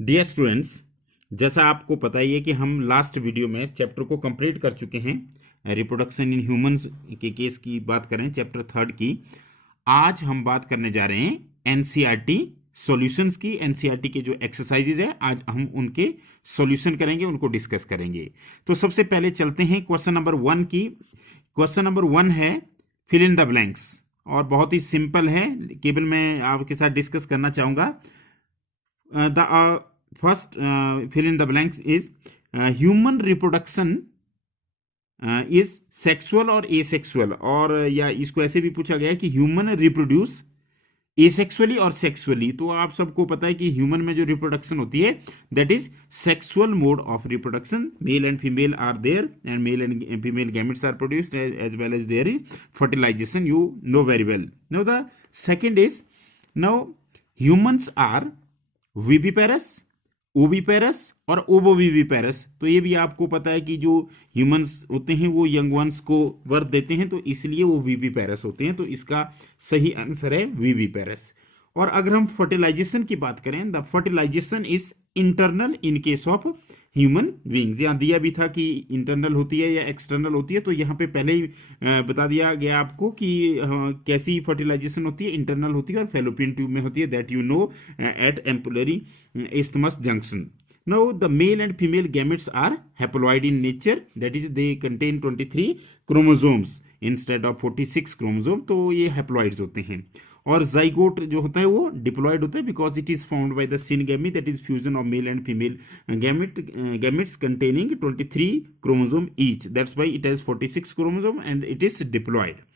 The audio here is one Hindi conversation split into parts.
डियर स्टूडेंट्स, जैसा आपको पता ही है कि हम लास्ट वीडियो में चैप्टर को कंप्लीट कर चुके हैं। रिप्रोडक्शन इन ह्यूमंस के केस की बात करें, चैप्टर 3 की। आज हम बात करने जा रहे हैं एनसीईआरटी सॉल्यूशंस की। एनसीईआरटी के जो एक्सरसाइजेज है आज हम उनके सॉल्यूशन करेंगे, उनको डिस्कस करेंगे। तो सबसे पहले चलते हैं क्वेश्चन नंबर 1 की। क्वेश्चन नंबर 1 है फिल इन द ब्लैंक्स, और बहुत ही सिंपल है, केवल मैं आपके साथ डिस्कस करना चाहूंगा। The first fill in the blanks is human reproduction is sexual और asexual, और या इसको ऐसे भी पूछा गया है कि ह्यूमन रिप्रोड्यूस एसेक्सुअली और सेक्सुअली। तो आप सबको पता है कि ह्यूमन में जो रिप्रोडक्शन होती है that is sexual mode of reproduction. Male and female are there and male and female gametes are produced as well as there is fertilisation, you know very well. Now the second is, now humans are viviparous, oviparous और ओवोविविपेरस। तो ये भी आपको पता है कि जो ह्यूमंस होते हैं वो यंग वंस को बर्थ देते हैं, तो इसलिए वो विविपेरस होते हैं। तो इसका सही आंसर है विविपेरस। और अगर हम फर्टिलाइजेशन की बात करें, the fertilisation is internal in case of human beings. यहाँ दिया भी था कि इंटरनल होती है या एक्सटर्नल होती है, तो यहाँ पे पहले ही बता दिया गया आपको कि कैसी फर्टिलाइजेशन होती है। इंटरनल होती है और फेलोपियन ट्यूब में होती है, that you know at ampullary isthmus junction. Now the male and female gametes are haploid in nature, that is they contain 23 chromosomes instead of 46 chromosome, तो ये haploids होते हैं। और जाइगोट जो होता है वो डिप्लॉयड होता है because it is found by the syngamy, that is fusion of male and female gametes containing 23 chromosome each, that's why it has 46 chromosome and it is diploid.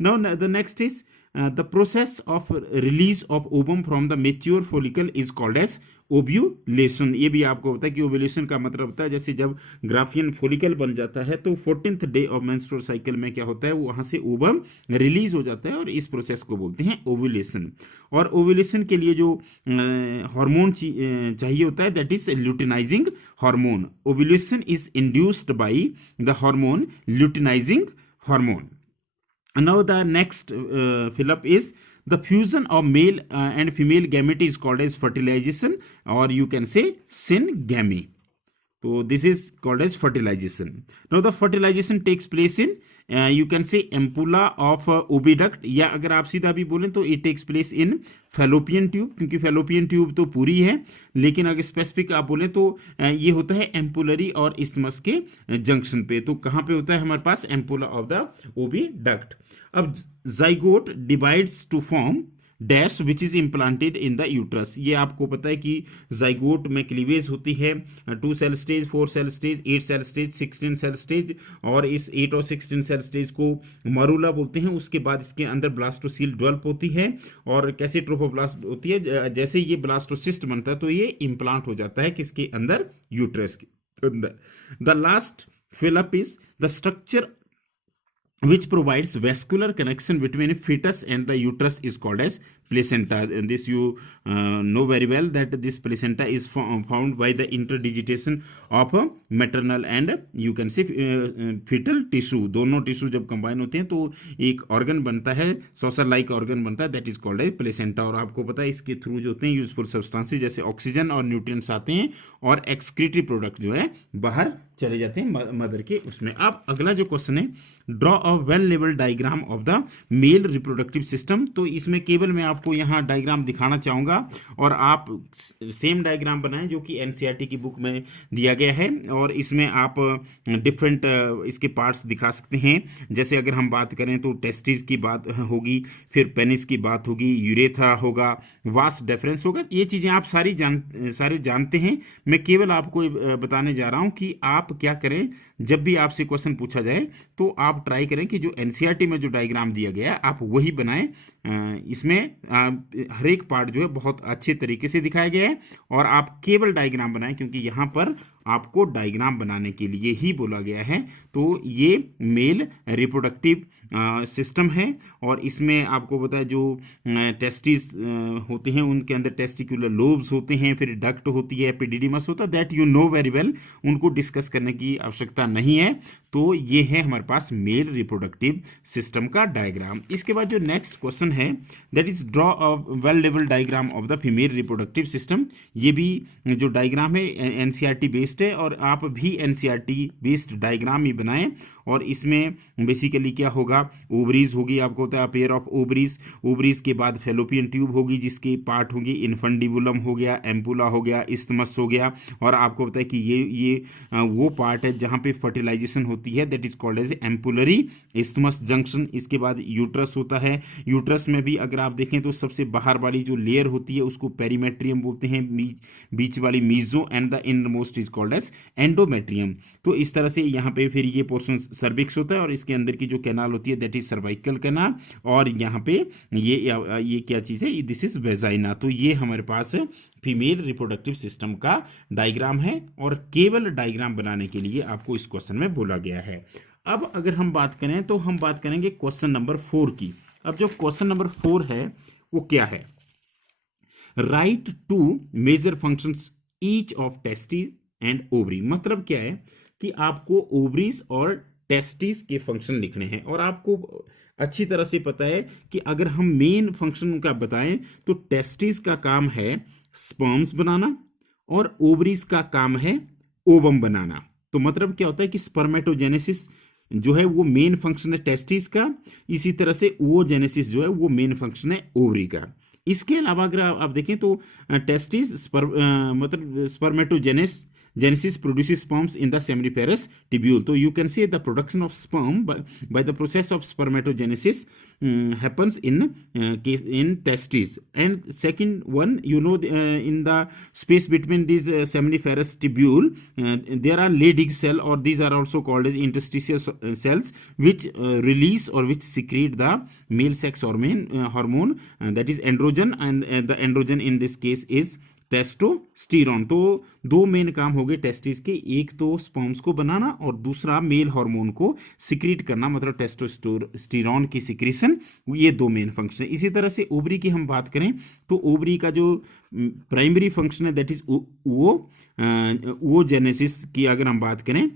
Now the next is the process of release of ovum from the mature follicle is called as ovulation. ये भी आपको पता है कि ओव्यूलेशन का मतलब होता है जैसे जब ग्राफियन फोलिकल बन जाता है तो 14th day of menstrual cycle में क्या होता है, वहां से ओवम रिलीज हो जाता है और इस प्रोसेस को बोलते हैं ओव्यूलेशन। और ओव्यूलेशन के लिए जो हार्मोन चाहिए होता है that is luteinizing hormone. Ovulation is induced by the hormone luteinizing hormone. Now the next fill-up is the fusion of male and female gamete is called as fertilization, or you can say syngamy. So this is called as fertilization. Now the fertilization takes place in you can say ampulla of oviduct, या अगर आप सीधा भी बोलें तो it takes place in fallopian tube, क्योंकि fallopian tube तो पूरी है, लेकिन अगर स्पेसिफिक आप बोलें तो ये होता है एम्पुलरी और isthmus के जंक्शन पे। तो कहाँ पे होता है हमारे पास, एम्पुला ऑफ द ओविडक्ट। अब zygote divides to form dash which is implanted in the uterus. ये आपको पता है कि जाइगोट में क्लीवेज होती है 2 cell stage, 4 cell stage, 8 cell stage, 16 cell stage, और इस 8 और 16 सेल स्टेज को मरूला बोलते हैं। उसके बाद इसके अंदर ब्लास्टोसील डेवलप होती है और कैसे ट्रोफोब्लास्ट होती है। जैसे ये ब्लास्टोसिस्ट बनता है तो ये इम्प्लांट हो जाता है किसके अंदर, यूट्रस के अंदर। The last fill-up is the structure which provides vascular connection between a fetus and the uterus is called as placenta. And this you know very well that this placenta is found by the interdigitation of maternal and you can say fetal tissue. दोनों टिश्यू जब कंबाइन होते हैं तो एक ऑर्गन बनता है, सॉसर लाइक ऑर्गन बनता है, that is called as placenta. और आपको पता है इसके थ्रू जो होते हैं यूजफुल सब्सटेंसेस जैसे ऑक्सीजन और न्यूट्रिएंट्स आते हैं और एक्सक्रीटरी प्रोडक्ट जो है बाहर चले जाते हैं मदर के उसमें। अब अगला जो क्वेश्चन है, draw a well level diagram of the male reproductive system. तो इसमें केवल मैं आपको यहाँ डायग्राम दिखाना चाहूंगा और आप सेम डायग्राम बनाएं जो कि एनसीईआरटी की बुक में दिया गया है, और इसमें आप डिफरेंट इसके पार्ट्स दिखा सकते हैं। जैसे अगर हम बात करें तो टेस्टिस की बात होगी, फिर पेनिस की बात होगी, यूरेथ्रा होगा, वास्ट डिफरेंस होगा। ये चीज़ें आप सारे जानते हैं। मैं केवल आपको बताने जा रहा हूँ कि आप क्या करें, जब भी आपसे क्वेश्चन पूछा जाए तो आप ट्राई करें कि जो एनसीईआरटी में जो डायग्राम दिया गया है आप वही बनाएं। इसमें हर एक पार्ट जो है बहुत अच्छे तरीके से दिखाया गया है और आप केवल डायग्राम बनाएं, क्योंकि यहाँ पर आपको डायग्राम बनाने के लिए ही बोला गया है। तो ये मेल रिप्रोडक्टिव सिस्टम है और इसमें आपको पता है जो टेस्टिस होते हैं उनके अंदर टेस्टिकुलर लोब्स होते हैं, फिर डक्ट होती है, एपिडिडिमस होता है, that you know very well, उनको डिस्कस करने की आवश्यकता नहीं है। तो ये है हमारे पास मेल रिप्रोडक्टिव सिस्टम का डायग्राम। इसके बाद जो नेक्स्ट क्वेश्चन है that is draw a well level diagram of the female reproductive system. ये भी जो डायग्राम है एनसीईआरटी बेस्ड है और आप भी एनसीईआरटी बेस्ड डायग्राम ही बनाएं। और इसमें बेसिकली क्या होगा, ओवरीज होगी, आपको होता है पेयर ऑफ ओवरीज, ओवरीज के बाद फेलोपियन ट्यूब होगी जिसके पार्ट होंगे इनफंडिबुलम हो गया, एम्पुला हो गया, इस्थमस हो गया, और आपको पता है कि ये वो पार्ट है जहां पे फर्टिलाइजेशन होती है, that is called as ampullary isthmus junction. इसके बाद यूट्रस होता है, यूट्रस में भी अगर आप देखें तो सबसे बाहर वाली जो लेयर होती है उसको पेरीमेट्रियम बोलते हैं, बीच वाली मीजो, and the innermost is called as endometrium. तो इस तरह से यहाँ पे फिर ये पोर्शन सर्विक्स होता है और इसके अंदर की जो कैनाल होती है दैट इज सर्वाइकल कैनाल, और यहाँ पे ये क्या चीज़ है, दिस इज वेजाइना। तो ये हमारे पास फीमेल रिप्रोडक्टिव सिस्टम का डायग्राम है और केवल डायग्राम बनाने के लिए आपको इस क्वेश्चन में बोला गया है। अब अगर हम बात करें तो हम बात करेंगे क्वेश्चन नंबर 4 की। अब जो क्वेश्चन नंबर 4 है वो क्या है, right two major functions each of testis and ovary. मतलब क्या है कि आपको ओवरीज और टेस्टिस के फंक्शन लिखने हैं और आपको अच्छी तरह से पता है कि अगर हम मेन फंक्शन का बताएं तो टेस्टिस का काम है स्पर्म्स बनाना और ओवरीज का काम है ओवम बनाना। तो मतलब क्या होता है कि स्पर्मेटोजेनेसिस जो है वो मेन फंक्शन है टेस्टिस का, इसी तरह से ओजेनेसिस जो है वो मेन फंक्शन है ओवरी का। इसके अलावा अगर आप देखें तो टेस्टिस मतलब Genesis produces sperms in the seminiferous tubule. So you can say the production of sperm by the process of spermatogenesis happens in testes. And second one, in the space between these seminiferous tubule, there are Leydig cell, or these are also called as interstitial cells, which release or which secrete the male sex hormone that is androgen, and the androgen in this case is testosterone. तो दो मेन काम हो गए टेस्टिस के, एक तो स्पर्म्स को बनाना और दूसरा मेल हार्मोन को सिक्रीट करना, मतलब टेस्टोस्टेरोन की सिक्रीशन। ये दो मेन फंक्शन है। इसी तरह से ओवरी की हम बात करें तो ओवरी का जो प्राइमरी फंक्शन है दैट इज वो जेनेसिस की अगर हम बात करें,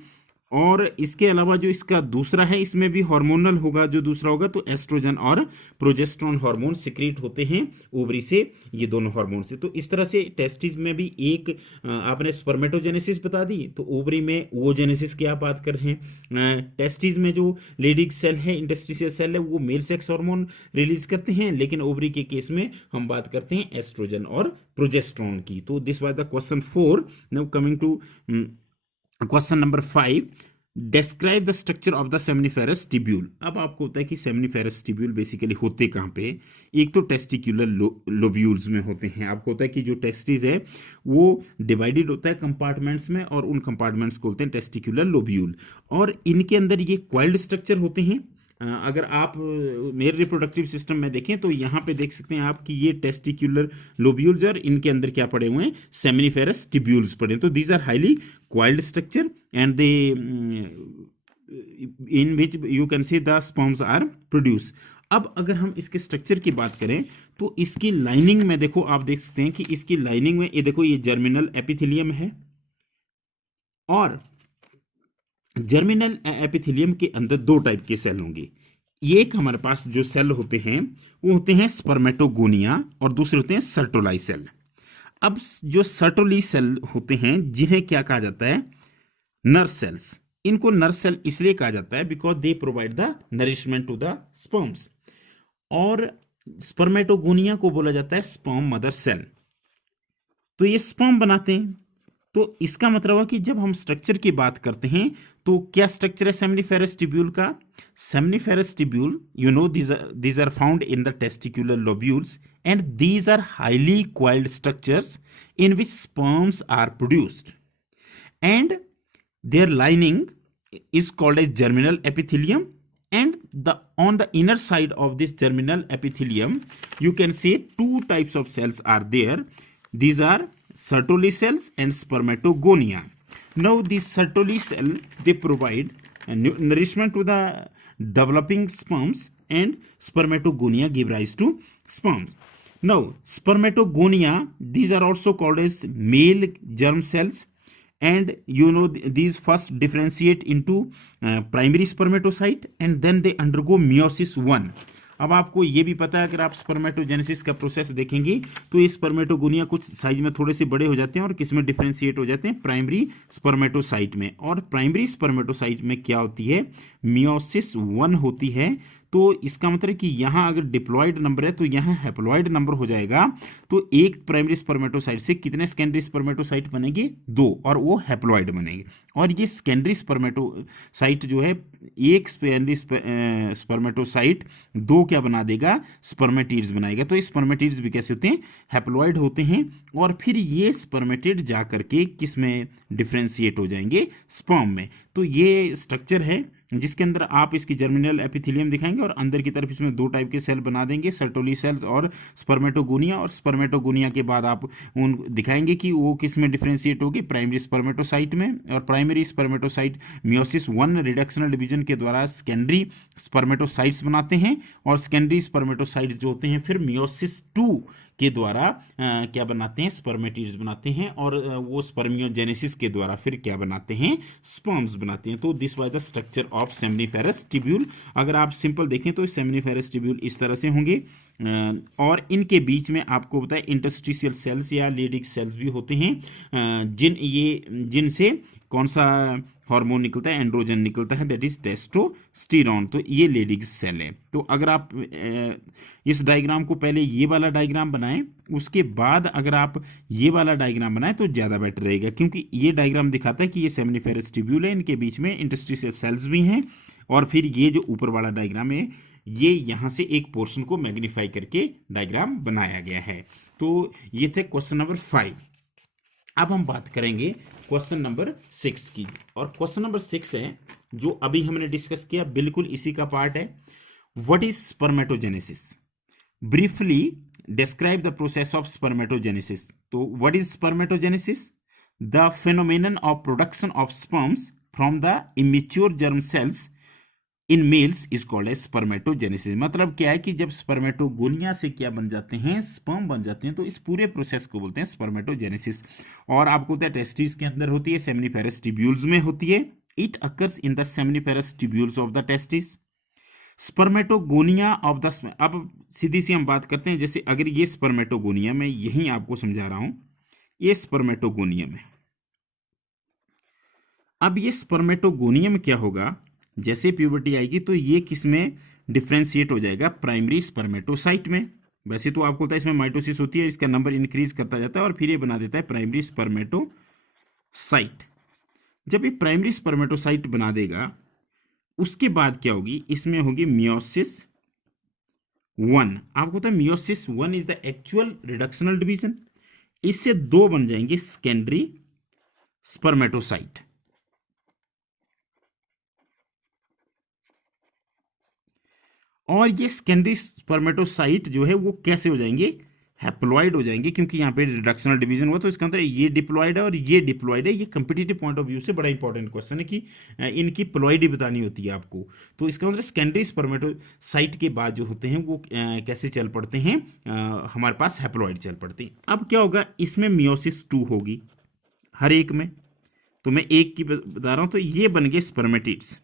और इसके अलावा जो इसका दूसरा है इसमें भी हार्मोनल होगा, जो दूसरा होगा तो एस्ट्रोजन और प्रोजेस्टेरोन हार्मोन सिक्रीट होते हैं ओवरी से, ये दोनों हार्मोन से। तो इस तरह से टेस्टिस में भी एक आपने स्पर्मेटोजेनेसिस बता दी, तो ओवरी में ओजेनेसिस की आप बात कर रहे हैं। टेस्टिस में जो लेडिक सेल है, इंटरस्टिशियल सेल है, वो मेल सेक्स हार्मोन रिलीज करते हैं, लेकिन ओवरी के केस में हम बात करते हैं एस्ट्रोजन और प्रोजेस्टेरोन की। तो this was the question 4। Now coming to question number 5, describe the structure of the seminiferous tubule. अब आपको होता है कि सेमिनिफेरस टिब्यूल बेसिकली होते कहाँ पे, एक तो टेस्टिकुलर लोब्यूल्स में होते हैं। आपको होता है कि जो टेस्टिस है वो डिवाइडेड होता है कंपार्टमेंट्स में, और उन कंपार्टमेंट्स को बोलते हैं टेस्टिकुलर लोब्यूल, और इनके अंदर ये कॉइल्ड स्ट्रक्चर होते हैं। अगर आप मेल रिप्रोडक्टिव सिस्टम में देखें तो यहाँ पे देख सकते हैं आप कि ये टेस्टिकुलर लोब्यूल्स और इनके अंदर क्या पड़े हुए हैं, सेमिनिफेरस टिब्यूल्स पड़े हैं। तो these are highly coiled structure and they in which you can see the sperms are produce. अब अगर हम इसके स्ट्रक्चर की बात करें तो इसकी लाइनिंग में देखो, आप देख सकते हैं कि इसकी लाइनिंग में ये देखो, ये जर्मिनल एपिथेलियम है, और जर्मिनल एपिथेलियम के अंदर दो टाइप के सेल होंगे। एक हमारे पास जो सेल होते हैं वो होते हैं स्पर्मेटोगोनिया, और दूसरे होते हैं सर्टोलाई सेल। अब जो सर्टोली सेल होते हैं जिन्हें क्या कहा जाता है, नर्व सेल्स। इनको नर्व सेल इसलिए कहा जाता है because they provide the nourishment to the sperms, और स्पर्मेटोगोनिया को बोला जाता है स्पर्म मदर सेल। तो ये स्पर्म बनाते हैं। तो इसका मतलब है कि जब हम स्ट्रक्चर की बात करते हैं तो क्या स्ट्रक्चर है सेमिनिफेरस टिब्यूल का, seminiferous tubule you know these are found in the testicular lobules, and these are highly coiled structures in which sperms are produced, and their lining is called as germinal epithelium, and on the inner side of this germinal epithelium you can see two types of cells are there. These are Sertoli cells and spermatogonia. Now the Sertoli cell, they provide nourishment to the developing sperms, and spermatogonia give rise to sperms. Now spermatogonia, these are also called as male germ cells, and these first differentiate into primary spermatocyte and then they undergo meiosis 1. अब आपको ये भी पता है, अगर आप स्पर्मेटोजेनेसिस का प्रोसेस देखेंगे तो ये स्पर्मेटोगोनिया कुछ साइज में थोड़े से बड़े हो जाते हैं और किस में डिफरेंशिएट हो जाते हैं, प्राइमरी स्पर्मेटोसाइट में। और प्राइमरी स्पर्मेटोसाइट में क्या होती है, मियोसिस 1 होती है। तो इसका मतलब कि यहाँ अगर डिप्लॉयड नंबर है तो यहाँ हैप्लॉयड नंबर हो जाएगा। तो एक प्राइमरी स्पर्मेटोसाइट से कितने सेकेंडरी स्पर्मेटोसाइट बनेंगे, 2, और वो हैप्लॉयड बनेंगे। और ये सेकेंडरी स्पर्मेटोसाइट जो है, एक सेकेंडरी स्पर्मेटोसाइट 2 क्या बना देगा, स्पर्मेटिड्स बनाएगा। तो स्पर्मेटिड्स भी कैसे होते हैं, हैप्लॉयड होते हैं। और फिर ये स्पर्मेटिड जा करके किस में डिफरेंशिएट हो जाएंगे, स्पर्म में। तो ये स्ट्रक्चर है जिसके अंदर आप इसकी जर्मिनल एपिथेलियम दिखाएंगे और अंदर की तरफ इसमें 2 टाइप के सेल बना देंगे, सर्टोली सेल्स और स्पर्मेटोगोनिया। और स्पर्मेटोगोनिया के बाद आप उन दिखाएंगे कि वो किस में डिफरेंशिएट होगी, प्राइमरी स्पर्मेटोसाइट में। और primary spermatocyte meiosis 1 reductional division के द्वारा सेकेंडरी स्पर्मेटोसाइट्स बनाते हैं, और सेकेंडरी स्पर्मेटोसाइट्स जो होते हैं फिर मियोसिस 2 के द्वारा क्या बनाते हैं, स्पर्मेटिड्स बनाते हैं। और वो स्पर्मियोजेनेसिस के द्वारा फिर क्या बनाते हैं, स्पर्म्स बनाते हैं। तो this was the structure of seminiferous tubule. अगर आप सिंपल देखें तो सेमिनिफेरस ट्यूब्यूल इस तरह से होंगे, और इनके बीच में आपको पता है इंटरस्टिशियल सेल्स या लेडिक सेल्स भी होते हैं, जिनसे कौन सा हार्मोन निकलता है, एंड्रोजन निकलता है, दैट इज टेस्टोस्टेरोन। तो ये लेडिक सेल है। तो अगर आप इस डायग्राम को पहले ये वाला डायग्राम बनाएं, उसके बाद अगर आप ये वाला डायग्राम बनाएं तो ज़्यादा बेटर रहेगा, क्योंकि ये डायग्राम दिखाता है कि ये सेमिनिफेरस ट्यूब्यूल है, इनके बीच में इंटरस्टिशियल सेल्स भी हैं। और फिर ये जो ऊपर वाला डायग्राम है, ये यहाँ से एक पोर्शन को मैग्नीफाई करके डायग्राम बनाया गया है। तो ये थे क्वेश्चन नंबर 5। अब हम बात करेंगे क्वेश्चन नंबर 6 की। और क्वेश्चन नंबर 6 है जो अभी हमने डिस्कस किया, बिल्कुल इसी का पार्ट है। What is spermatogenesis, briefly describe the process of spermatogenesis. तो what is spermatogenesis, the phenomenon of production of sperms from the immature germ cells in males is called as spermatogenesis. मतलब क्या है कि जब स्पर्मेटोगोनिया से क्या बन जाते हैं, स्पर्म बन जाते हैं, तो इस पूरे प्रोसेस को बोलते हैं स्पर्मेटोजेनेसिस। और आपको पता है टेस्टिस के अंदर होती है, सेमिनिफेरस ट्यूब्यूल्स में होती है। It occurs in the seminiferous tubules of the testis. Spermatogonia of the, अब सीधी सी हम बात करते हैं, जैसे अगर ये स्पर्मेटोगोनिया में, यही आपको समझा रहा हूं, ये स्पर्मेटोगोनियम है। अब ये स्पर्मेटोगोनियम क्या होगा, जैसे प्यूबर्टी आएगी तो ये किस में डिफरेंशिएट हो जाएगा, प्राइमरी स्पर्मेटोसाइट में। वैसे तो आपको पता है इसमें माइटोसिस होती है, इसका नंबर इंक्रीज करता जाता है और फिर ये बना देता है प्राइमरी स्पर्मेटोसाइट। जब ये प्राइमरी स्पर्मेटोसाइट बना देगा, उसके बाद क्या होगी, इसमें होगी मियोसिस 1। आपको पता है meiosis 1 is the actual reductional division. इससे 2 बन जाएंगे सेकेंडरी स्पर्मेटोसाइट। और ये सेकेंडरी स्पर्मेटोसाइट जो है वो कैसे हो जाएंगे, हैप्लॉइड हो जाएंगे, क्योंकि यहाँ पे रिडक्शनल डिवीजन हुआ। तो इसका अंदर ये डिप्लॉइड है और ये डिप्लॉइड है। ये कंपिटिटिव पॉइंट ऑफ व्यू से बड़ा इंपॉर्टेंट क्वेश्चन है कि इनकी प्लॉइडी बतानी होती है आपको। तो इसका मतलब सेकेंडरी स्पर्मेटोसाइट के बाद जो होते हैं वो कैसे चल पड़ते हैं, हमारे पास हैप्लॉइड चल पड़ते हैं। अब क्या होगा, इसमें मियोसिस 2 होगी हर एक में। तो मैं एक की बता रहा हूं, तो ये बन गए स्पर्मेटिड्स।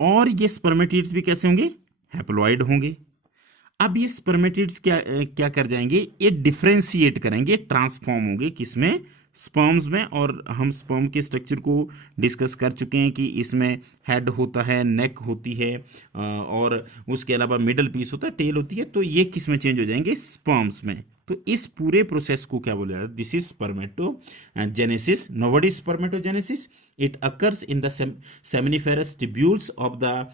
और ये स्पर्मेटिड्स भी कैसे होंगे, हैप्लॉइड होंगे। अब ये स्पर्मेटिड्स क्या कर जाएंगे, ये डिफरेंशिएट करेंगे, ट्रांसफॉर्म होंगे किसमें, स्पर्म्स में। और हम स्पर्म के स्ट्रक्चर को डिस्कस कर चुके हैं कि इसमें हेड होता है, नेक होती है, और उसके अलावा मिडल पीस होता है, टेल होती है। तो ये किस में चेंज हो जाएंगे, स्पर्म्स में। तो इस पूरे प्रोसेस को क्या बोला जाता है, this is spermatogenesis. Now what is spermatogenesis, it occurs in the seminiferous tubules of the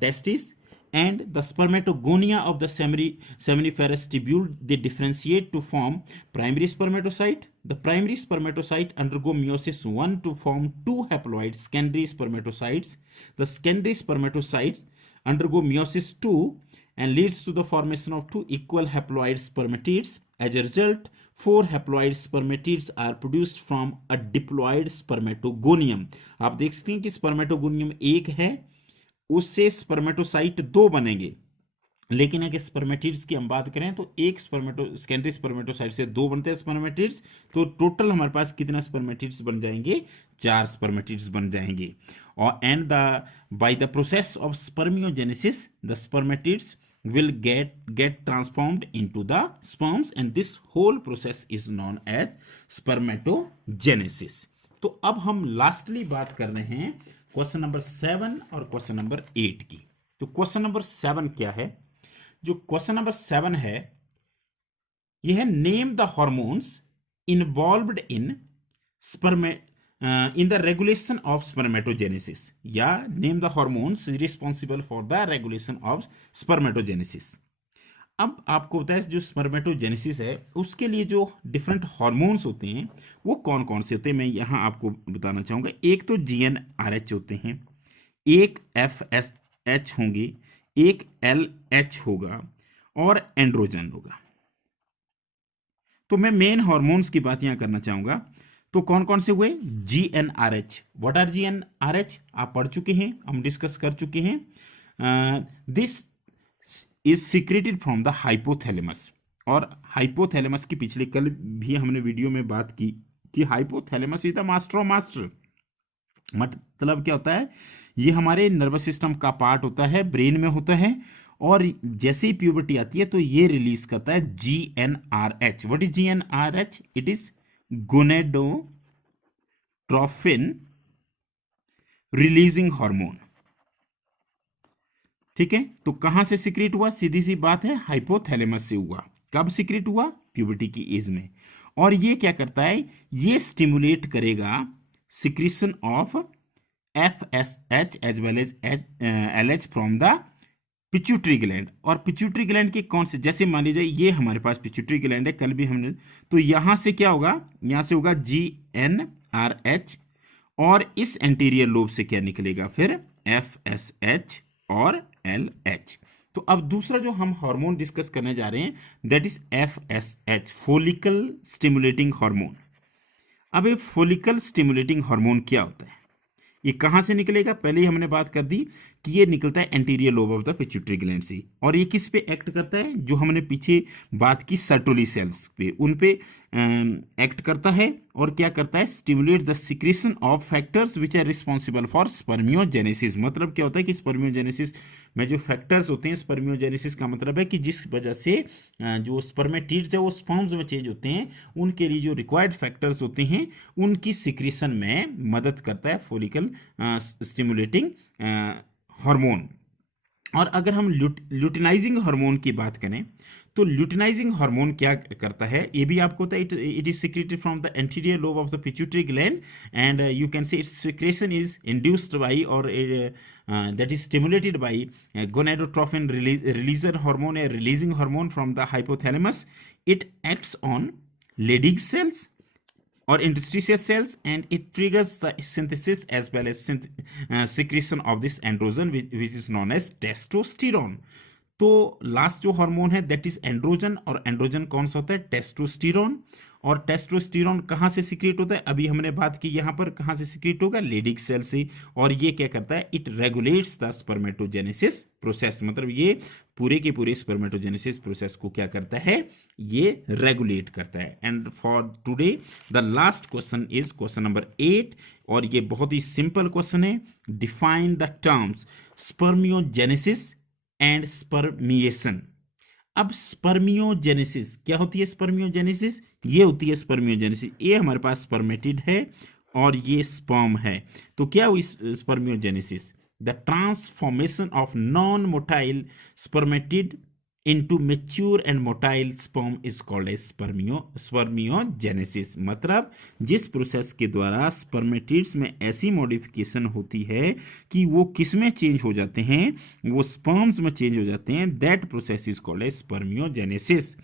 testis, and the spermatogonia of the seminiferous tubule, they differentiate to form primary spermatocyte. The primary spermatocyte undergo meiosis 1 to form 2 haploid secondary spermatocytes. The secondary spermatocytes undergo meiosis 2 and leads to the formation of two equal haploid spermatids. As a result, 4 haploid spermatids are produced from a diploid spermatogonium. आप देख सकते हैं कि स्पर्मेटोगोनियम एक है, उससे स्पर्मेटोसाइट 2 बनेंगे, लेकिन अगर स्पर्मेटिड्स की हम बात करें तो एक सेकेंडरी स्पर्मेटोसाइट से 2 बनते हैं स्पर्मेटिड्स, तो टोटल हमारे पास कितना स्पर्मेटिड्स बन जाएंगे? 4 स्पर्मेटिड्स बन जाएंगे। और and the by the process of spermiogenesis the spermatids will get transformed into the sperms and this whole process is known as spermatogenesis। तो अब हम लास्टली बात कर रहे हैं क्वेश्चन नंबर 7 और क्वेश्चन नंबर 8 की। तो क्वेश्चन नंबर 7 क्या है? जो क्वेश्चन नंबर 7 है यह है name the hormones involved in in the regulation of spermatogenesis, या name the hormones responsible for the regulation of spermatogenesis। अब आपको बताया जो स्पर्मेटोजेनेसिस है उसके लिए जो डिफरेंट हार्मोन्स होते हैं वो कौन कौन से होते हैं, मैं यहाँ आपको बताना चाहूँगा। एक तो GnRH होते हैं, एक FSH होंगे, एक LH होगा और एंड्रोजन होगा। तो मैं मेन हार्मोन्स की बात यहाँ करना चाहूँगा। तो कौन कौन से हुए? GnRH। What are GnRH? आप पढ़ चुके हैं, हम डिस्कस कर चुके हैं। This is secreted from the hypothalamus. और हाइपोथैलेमस की पिछले कल भी हमने वीडियो में बात की कि hypothalamus is the master of master. मतलब क्या होता है? ये हमारे नर्वस सिस्टम का पार्ट होता है, ब्रेन में होता है, और जैसे ही प्यूबर्टी आती है तो ये रिलीज करता है GnRH। What is GnRH? It is gonadotrophin releasing hormone. ठीक है, तो कहां से सीक्रेट हुआ? सीधी सी बात है, हाइपोथैलेमस से हुआ। कब सीक्रेट हुआ? प्यूबर्टी की एज में। और ये क्या करता है? ये स्टिमुलेट करेगा secretion of FSH as well as LH from the pituitary gland. और पिट्यूटरी ग्लैंड के कौन से, जैसे मान लीजिए ये हमारे पास पिट्यूटरी ग्लैंड है, कल भी हमने, तो यहां से क्या होगा? यहां से होगा GnRH, और इस एंटीरियर लोब से क्या निकलेगा फिर? FSH और LH। तो अब दूसरा जो हम हार्मोन डिस्कस करने जा रहे हैं that is FSH, follicle stimulating hormone. अब ये फोलिकल स्टिमुलेटिंग हार्मोन क्या होता है? ये कहां से निकलेगा? पहले ही हमने बात कर दी कि ये निकलता है anterior lobe of the pituitary gland से। और ये किस पे एक्ट करता है? जो हमने पीछे बात की सर्टोली सेल्स पे, उन पे एक्ट करता है। और क्या करता है? Stimulate the secretion of factors which are responsible for spermiogenesis. मतलब क्या होता है कि स्पर्मियोजेनेसिस में जो फैक्टर्स होते हैं, स्पर्मियोजेनेसिस का मतलब है कि जिस वजह से जो स्पर्मेटिड्स है वो स्पर्म्स में चेंज होते हैं, उनके लिए जो रिक्वायर्ड फैक्टर्स होते हैं उनकी सिक्रेशन में मदद करता है फोलिकल स्टिमुलेटिंग हार्मोन। और अगर हम ल्यूटिनाइजिंग हार्मोन की बात करें तो ल्यूटिनाइजिंग हार्मोन क्या करता है? ये भी आपको होता है, it is secreted from the anterior lobe of the pituitary gland and you can say it's secretion is induced by और that is stimulated by gonadotrophin releaser hormone, a releasing hormone from the hypothalamus. It acts on Leydig cells or interstitial cells and it triggers the synthesis as well as secretion of this androgen which is known as testosterone। तो लास्ट जो हार्मोन है दैट इज एंड्रोजन, और एंड्रोजन कौन सा होता है? टेस्टोस्टेरोन। और टेस्टोस्टेरोन कहाँ से सीक्रेट होता है? अभी हमने बात की यहाँ पर कहाँ से सीक्रेट होगा? लेडिक सेल से। और ये क्या करता है? It regulates the spermatogenesis process. मतलब ये पूरे के पूरे स्पर्मेटोजेनेसिस प्रोसेस को क्या करता है? ये रेगुलेट करता है। And for today the last question is question number 8, और ये बहुत ही सिंपल क्वेश्चन है। Define the terms spermiogenesis and spermiation. अब स्पर्मियोजेनेसिस क्या होती है? स्पर्मियोजेनेसिस ये होती है स्पर्मियोजेनेसिस, ये हमारे पास स्पर्मेटिड है और ये स्पर्म है। तो क्या हुई spermiogenesis? The transformation of non motile spermatid into mature and motile sperm is called as spermiogenesis। मतलब जिस प्रोसेस के द्वारा स्पर्मेटिड्स में ऐसी मॉडिफिकेशन होती है कि वो किस में चेंज हो जाते हैं? वो स्पर्म्स में चेंज हो जाते हैं। That process is called as spermiogenesis.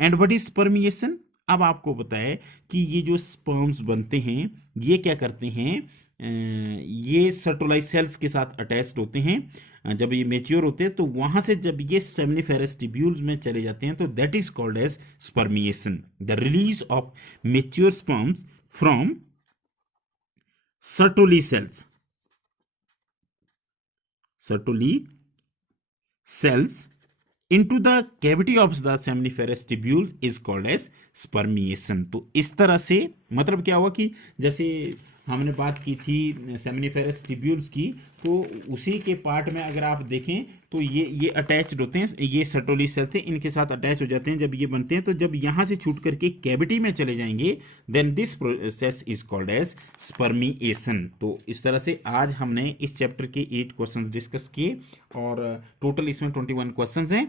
And what is spermiation? अब आपको पता है कि ये जो स्पर्म्स बनते हैं ये क्या करते हैं? ये सर्टोलाइज सेल्स के साथ अटैच्ड होते हैं। जब ये मेच्योर होते हैं तो वहां से जब ये सेमिनिफेरस ट्यूब्यूल्स में चले जाते हैं तो that is called as spermiation, the release of mature sperms from Sertoli cells. Sertoli cells into the cavity of the seminiferous tubule is called as spermiation। तो इस तरह से मतलब क्या हुआ कि जैसे हमने बात की थी सेमिनिफेरस ट्यूब्यूल्स की, तो उसी के पार्ट में अगर आप देखें तो ये अटैच्ड होते हैं, ये सर्टोली सेल थे, इनके साथ अटैच हो जाते हैं। जब ये बनते हैं तो जब यहाँ से छूट करके कैविटी में चले जाएंगे then this process is called as spermiation. तो इस तरह से आज हमने इस चैप्टर के 8 क्वेश्चंस डिस्कस किए और टोटल इसमें 21 क्वेश्चंस हैं।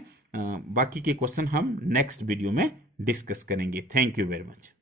बाकी के क्वेश्चन हम नेक्स्ट वीडियो में डिस्कस करेंगे। Thank you very much.